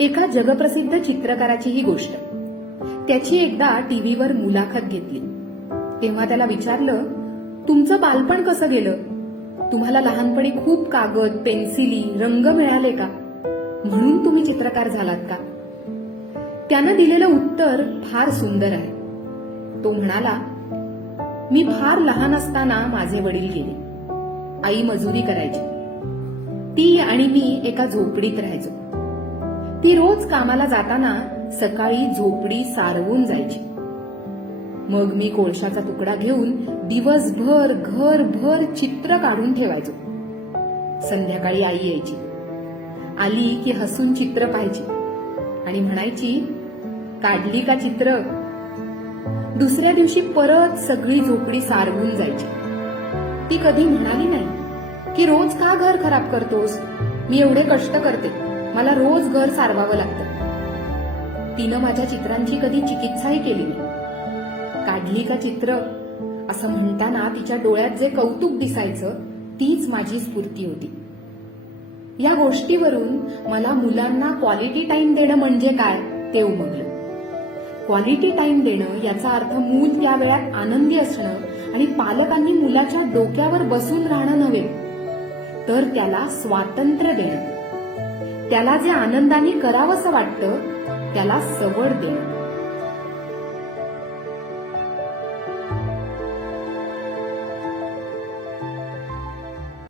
एका जगप्रसिद्ध चित्रकाराची ही गोष्ट. त्याची एकदा टीव्हीवर मुलाखत घेतली. तेव्हा त्याला विचारलं तुमचं बालपण कसं गेलं? तुम्हाला लहानपणी खूप कागद पेन्सिली रंग मिळाले का? म्हणून तुम्ही चित्रकार झालात का? त्यानं दिलेलं उत्तर फार सुंदर आहे. तो म्हणाला मी फार लहान असताना माझे वडील गेले. आई मजुरी करायची. ती आणि मी एका झोपडीत राहायचो. ती रोज कामाला जाताना सकाळी झोपडी सारवून जायची. मग मी कोळशाचा तुकडा घेऊन दिवसभर घरभर चित्र काढून ठेवायचो. संध्याकाळी आई यायची. आली की हसून चित्र पाहायची. आणि म्हणायची काढली का चित्र? दुसऱ्या दिवशी परत सगळी झोपडी सारवून जायची. ती कधी म्हणाली नाही की रोज का घर खराब करतोस? मी एवढे कष्ट करते. मला रोज घर सारवावं लागतं. तिनं माझ्या चित्रांची कधी चिकित्साही केली नाही. काढली का चित्र? असं म्हणताना तिच्या डोळ्यात जे कौतुक दिसायचं तीच माझी स्फूर्ती होती. या गोष्टीवरून मला मुलांना क्वालिटी टाइम देणं म्हणजे काय ते उमगलं. क्वालिटी टाइम देणं याचा अर्थ मूल त्या वेळात आनंदी असणं आणि पालकांनी मुलाच्या डोक्यावर बसून राहणं नव्हे तर त्याला स्वातंत्र्य देणं. त्याला जे आनंदाने करावंसं वाटतं त्याला सवड देणं.